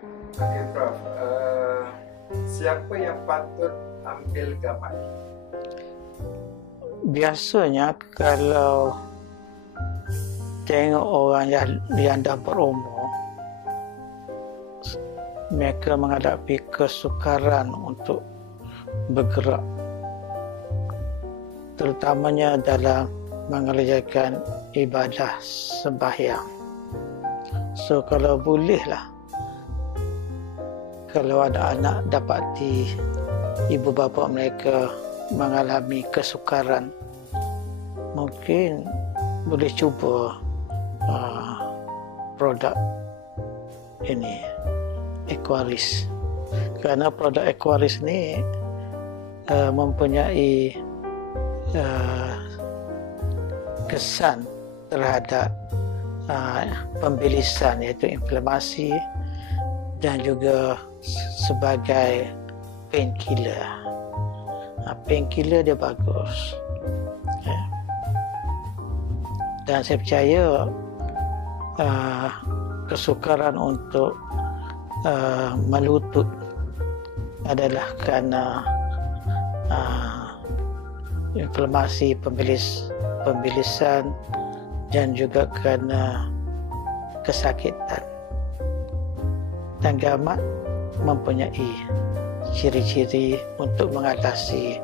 Okey, Prof. Siapa yang patut ambil gambar ini? Biasanya kalau tengok orang yang dah berumur, mereka menghadapi kesukaran untuk bergerak, terutamanya dalam mengerjakan ibadah sembahyang. So kalau bolehlah, kalau ada anak dapati ibu bapa mereka mengalami kesukaran, mungkin boleh cuba produk ini, Equaris. Kerana produk Equaris ni mempunyai kesan terhadap pembilisan, iaitu inflamasi, dan juga sebagai painkiller. Painkiller dia bagus. Dan saya percaya kesukaran untuk melutut adalah kerana inflamasi pembilisan dan juga kerana kesakitan. Dan gamat mempunyai ciri-ciri untuk mengatasi